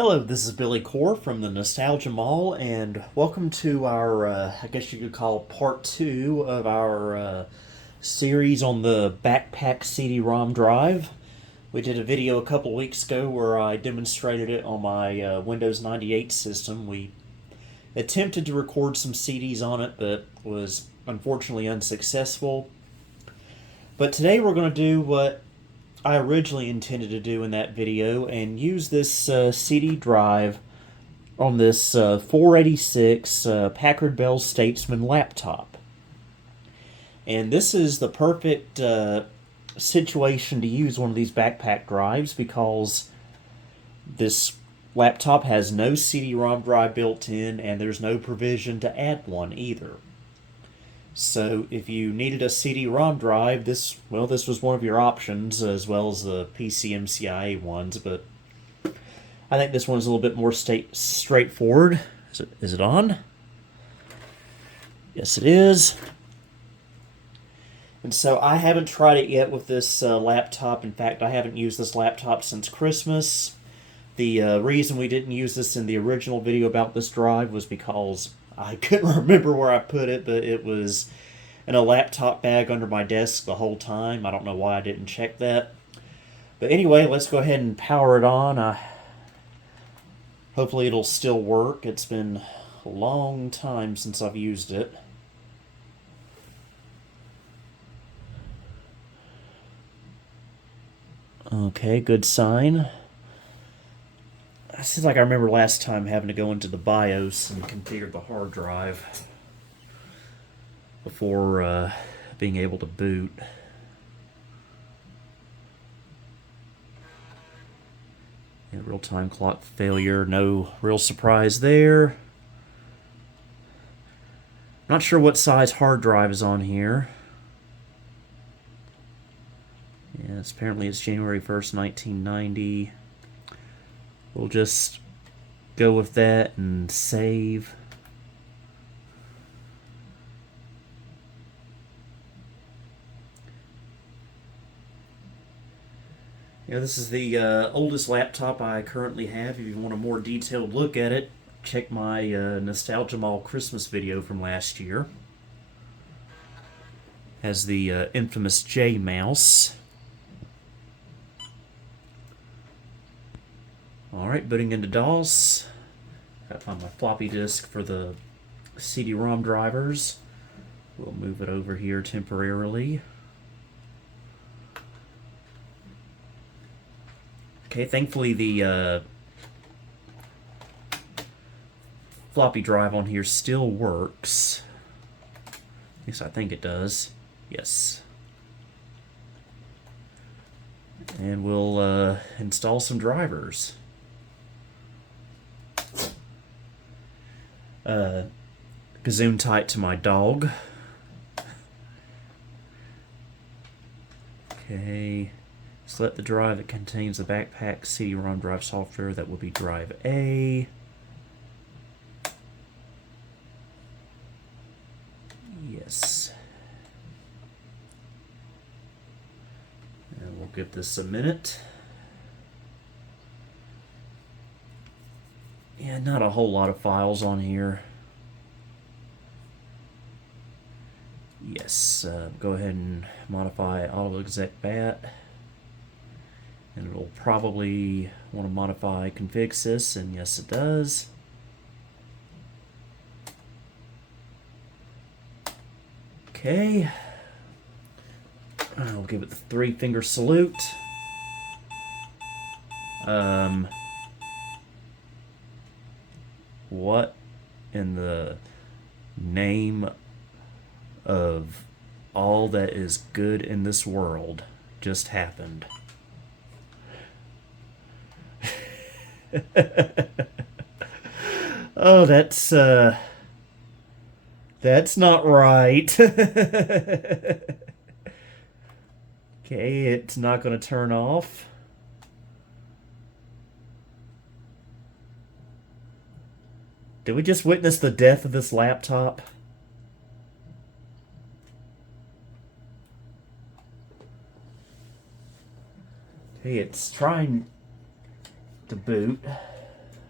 Hello, this is Billy Core from the Nostalgia Mall, and welcome to our, I guess you could call part two of our series on the Backpack CD-ROM drive. We did a video a couple weeks ago where I demonstrated it on my Windows 98 system. We attempted to record some CDs on it, but was unfortunately unsuccessful. But today we're going to do what I originally intended to do in that video and use this CD drive on this 486 Packard Bell Statesman laptop. And this is the perfect situation to use one of these backpack drives because this laptop has no CD-ROM drive built in and there's no provision to add one either. So if you needed a CD-ROM drive, this was one of your options, as well as the PCMCIA ones, but I think this one's a little bit more straightforward. Is it on? Yes, it is. And so I haven't tried it yet with this laptop. In fact, I haven't used this laptop since Christmas. The reason we didn't use this in the original video about this drive was because I couldn't remember where I put it, but it was in a laptop bag under my desk the whole time. I don't know why I didn't check that. But anyway, let's go ahead and power it on. Hopefully it'll still work. It's been a long time since I've used it. Okay, good sign. It seems like I remember last time having to go into the BIOS and configure the hard drive before being able to boot. Yeah, real-time clock failure, no real surprise there. Not sure what size hard drive is on here. Yes, apparently it's January 1st, 1990. We'll just go with that and save. Yeah, this is the oldest laptop I currently have. If you want a more detailed look at it, check my Nostalgia Mall Christmas video from last year. Has the infamous J mouse. Alright, booting into DOS. Gotta find my floppy disk for the CD-ROM drivers. We'll move it over here temporarily. Okay, thankfully the floppy drive on here still works. At least I think it does. Yes. And we'll install some drivers. Gazoon tight to my dog. Okay. Select the drive that contains the Backpack CD-ROM drive software. That will be drive A. Yes. And we'll give this a minute. Yeah, not a whole lot of files on here. Yes, go ahead and modify AutoExec BAT. And it'll probably want to modify config sys, and yes it does. Okay. I'll give it the 3-finger salute. What in the name of all that is good in this world just happened? Oh, that's not right. Okay, it's not going to turn off. Did we just witness the death of this laptop? Okay, it's trying to boot.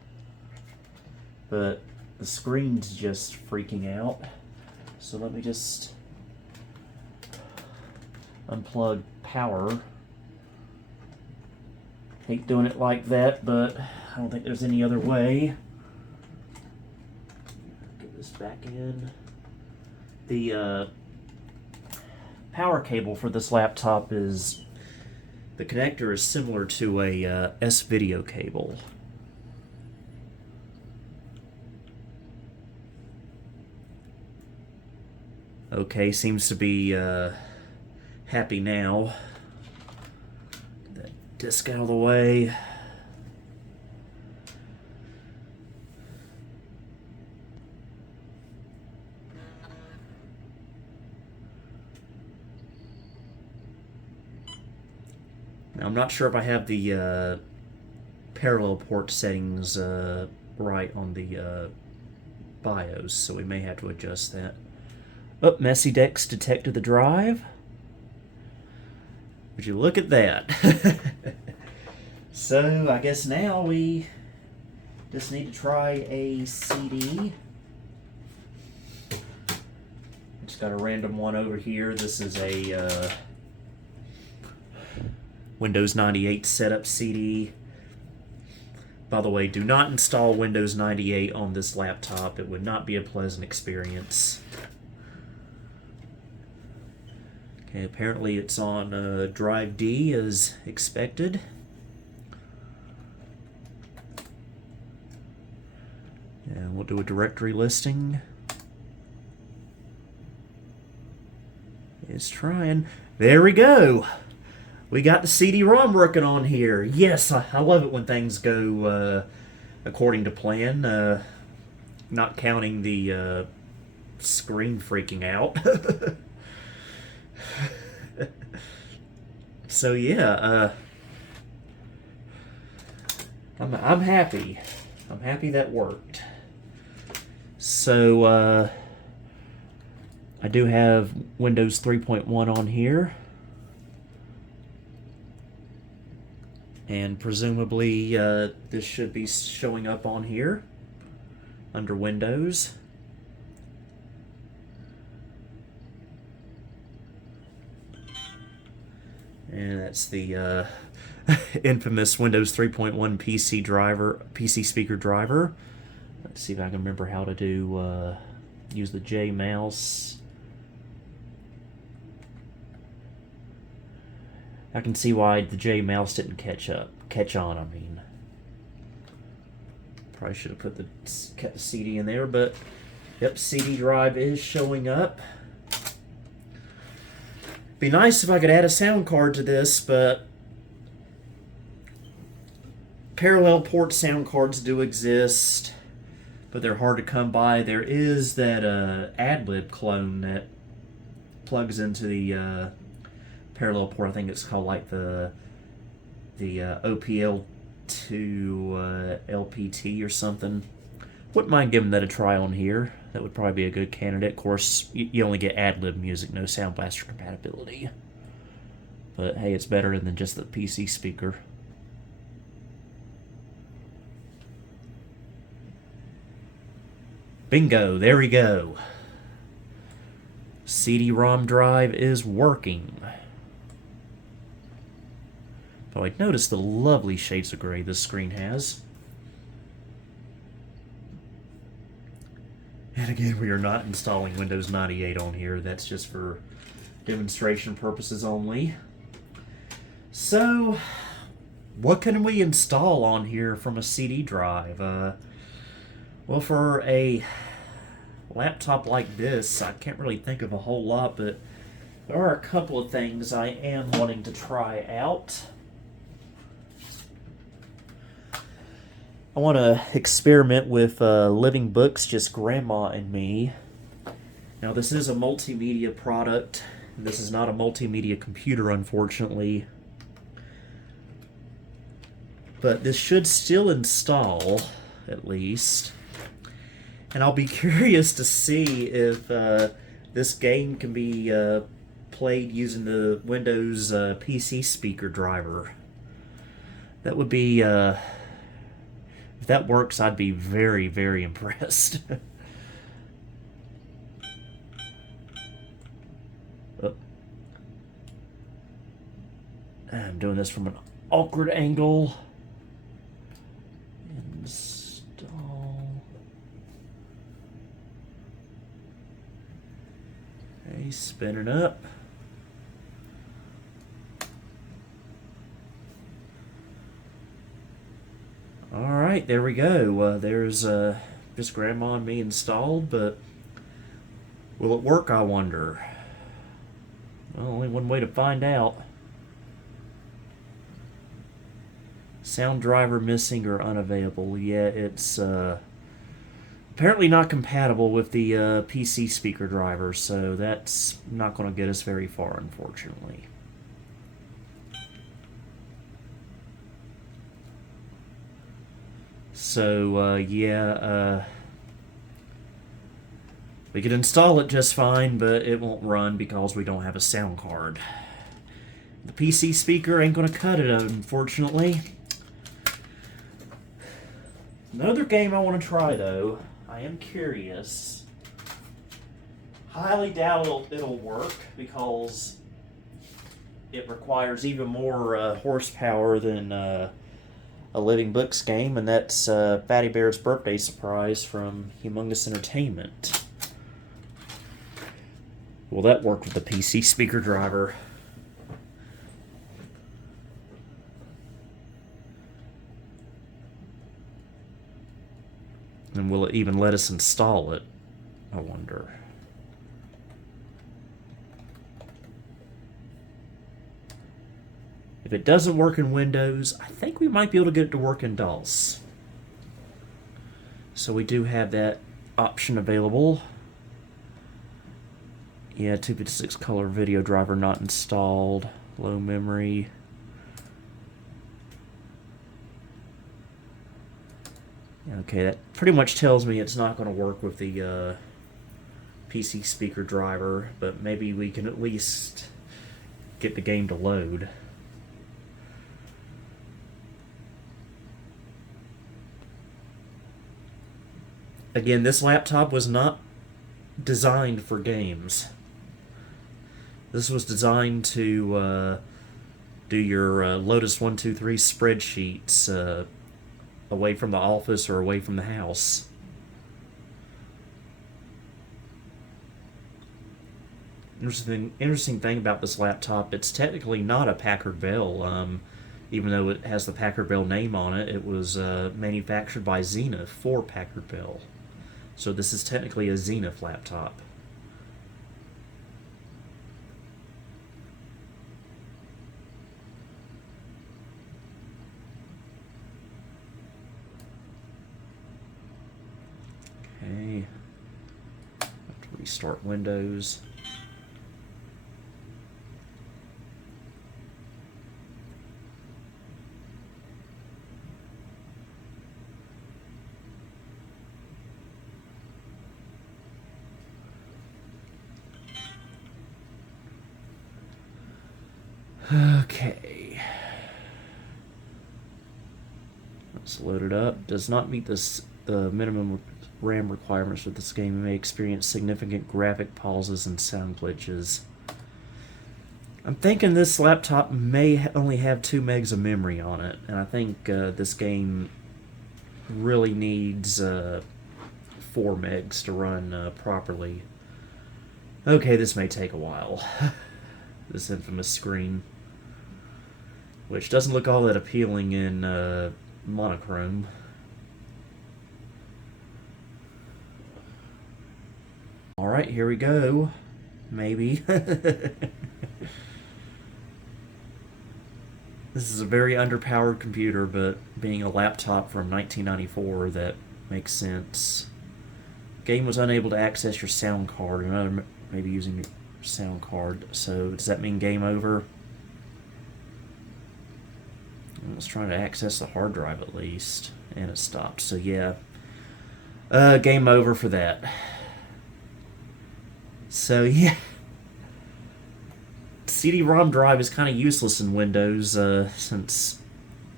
but the screen's just freaking out. So let me just unplug power. Hate doing it like that, but I don't think there's any other way. Get this back in. The power cable for this laptop is, the connector is similar to a S-video cable. Okay, seems to be happy now. Get that disc out of the way. Now, I'm not sure if I have the parallel port settings right on the BIOS, so we may have to adjust that. Oh, Messy Dex detected the drive. Would you look at that? So, I guess now we just need to try a CD. Just got a random one over here. This is a Windows 98 setup CD. By the way, do not install Windows 98 on this laptop. It would not be a pleasant experience. Okay, apparently it's on drive D as expected. And we'll do a directory listing. It's trying. There we go. We got the CD-ROM working on here. Yes, I love it when things go according to plan. Not counting the screen freaking out. So yeah, I'm happy. I'm happy that worked. So I do have Windows 3.1 on here. And presumably this should be showing up on here under Windows. And that's the infamous Windows 3.1 PC speaker driver. Let's see if I can remember how to do use the J mouse. I can see why the J mouse didn't catch on. I mean, probably should have kept the CD in there, but yep, CD drive is showing up. Be nice if I could add a sound card to this, but parallel port sound cards do exist, but they're hard to come by. There is that AdLib clone that plugs into the parallel port. I think it's called like the OPL to LPT or something. Wouldn't mind giving that a try on here. That would probably be a good candidate. Of course, you only get AdLib music, no Sound Blaster compatibility. But hey, it's better than just the PC speaker. Bingo, there we go. CD-ROM drive is working. But like, notice the lovely shades of gray this screen has. And again, we are not installing Windows 98 on here. That's just for demonstration purposes only. So, what can we install on here from a CD drive? Well, for a laptop like this, I can't really think of a whole lot, but there are a couple of things I am wanting to try out. I want to experiment with Living Books, Just Grandma and Me. Now, this is a multimedia product. This is not a multimedia computer, unfortunately. But this should still install, at least. And I'll be curious to see if this game can be played using the Windows PC speaker driver. That would be If that works, I'd be very, very impressed. Oh. I'm doing this from an awkward angle. Install. Okay, spinning up. Alright, there we go. There's just Grandma and me installed, but will it work, I wonder? Well, only one way to find out. Sound driver missing or unavailable. Yeah, it's apparently not compatible with the PC speaker driver, so that's not going to get us very far, unfortunately. So, we could install it just fine, but it won't run because we don't have a sound card. The PC speaker ain't going to cut it, unfortunately. Another game I want to try, though. I am curious. Highly doubt it'll work because it requires even more horsepower than a Living Books game, and that's Fatty Bear's Birthday Surprise from Humongous Entertainment. Will that work with the PC speaker driver? And will it even let us install it? I wonder. If it doesn't work in Windows, I think we might be able to get it to work in DOS. So we do have that option available. Yeah, 256 color video driver not installed. Low memory. Okay, that pretty much tells me it's not going to work with the PC speaker driver, but maybe we can at least get the game to load. Again, this laptop was not designed for games. This was designed to do your Lotus 123 spreadsheets away from the office or away from the house. Interesting thing about this laptop, it's technically not a Packard Bell. Even though it has the Packard Bell name on it, it was manufactured by Zenith for Packard Bell. So this is technically a Zenith laptop. Okay. Have to restart Windows. Okay. Let's load it up. Does not meet the minimum RAM requirements for this game. You may experience significant graphic pauses and sound glitches. I'm thinking this laptop may only have 2 megs of memory on it, and I think this game really needs 4 megs to run properly. Okay, this may take a while. This infamous screen, which doesn't look all that appealing in monochrome. Alright, here we go. Maybe. This is a very underpowered computer, but being a laptop from 1994, that makes sense. Game was unable to access your sound card. Another maybe using your sound card. So does that mean game over? I was trying to access the hard drive at least, and it stopped. So yeah, game over for that. So yeah, CD-ROM drive is kind of useless in Windows since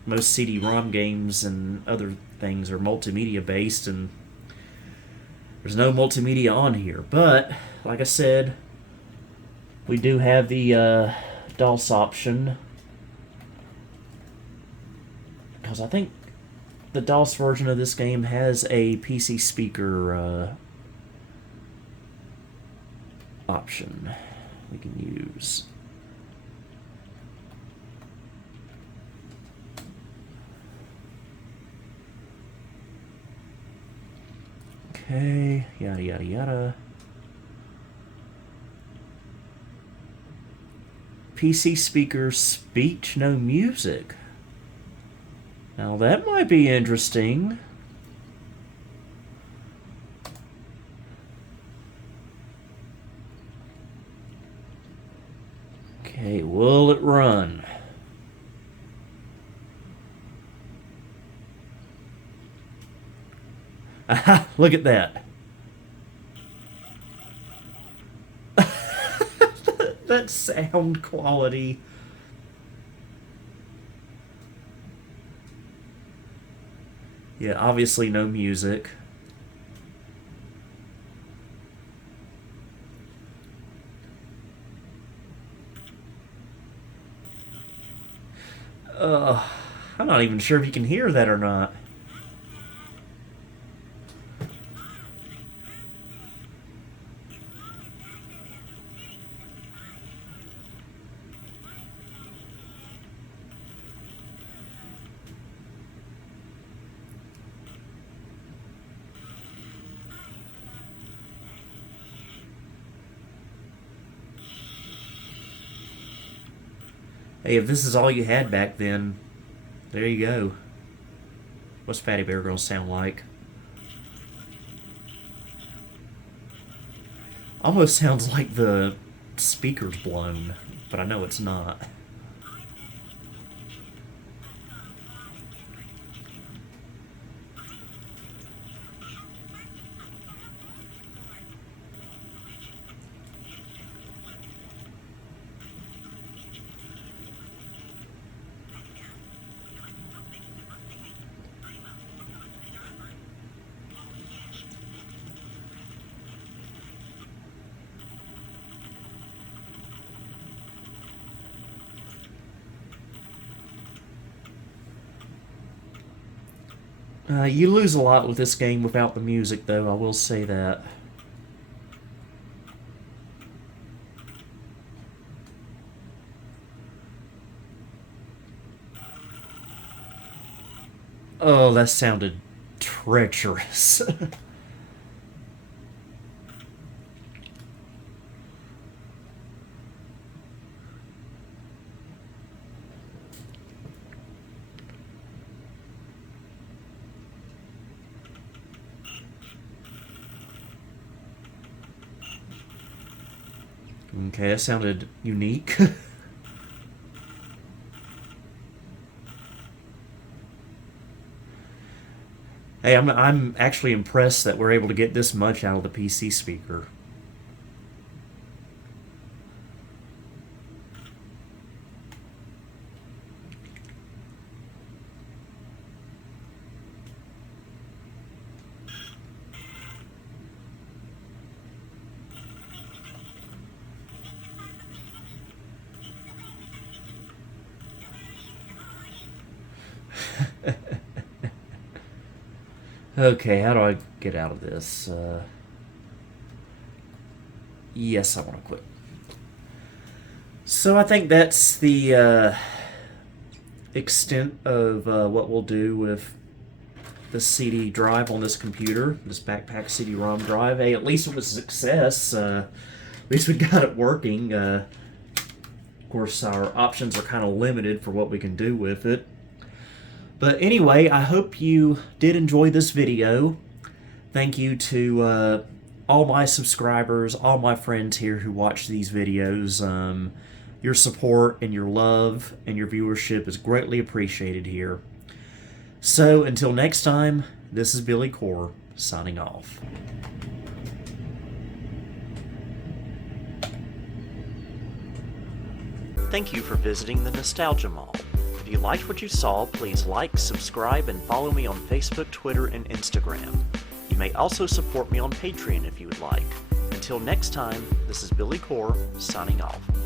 most CD-ROM games and other things are multimedia based, and there's no multimedia on here. But like I said, we do have the DOS option, because I think the DOS version of this game has a PC speaker option we can use. Okay, yada yada yada. PC speaker speech, no music. Now that might be interesting. Okay, will it run? Aha, look at that. That sound quality. Yeah, obviously no music. I'm not even sure if you can hear that or not. Hey, if this is all you had back then, there you go. What's Fatty Bear Girl sound like? Almost sounds like the speaker's blown, but I know it's not. You lose a lot with this game without the music, though, I will say that. Oh, that sounded treacherous. Okay, that sounded unique. Hey, I'm actually impressed that we're able to get this much out of the PC speaker. Okay, how do I get out of this? Yes, I want to quit. So I think that's the extent of what we'll do with the CD drive on this computer, this Backpack CD-ROM drive. Hey, at least it was a success. At least we got it working. Of course, our options are kind of limited for what we can do with it. But anyway, I hope you did enjoy this video. Thank you to all my subscribers, all my friends here who watch these videos. Your support and your love and your viewership is greatly appreciated here. So until next time, this is Billy Core signing off. Thank you for visiting the Nostalgia Mall. If you liked what you saw, please like, subscribe, and follow me on Facebook, Twitter, and Instagram. You may also support me on Patreon if you would like. Until next time, this is Billy Core, signing off.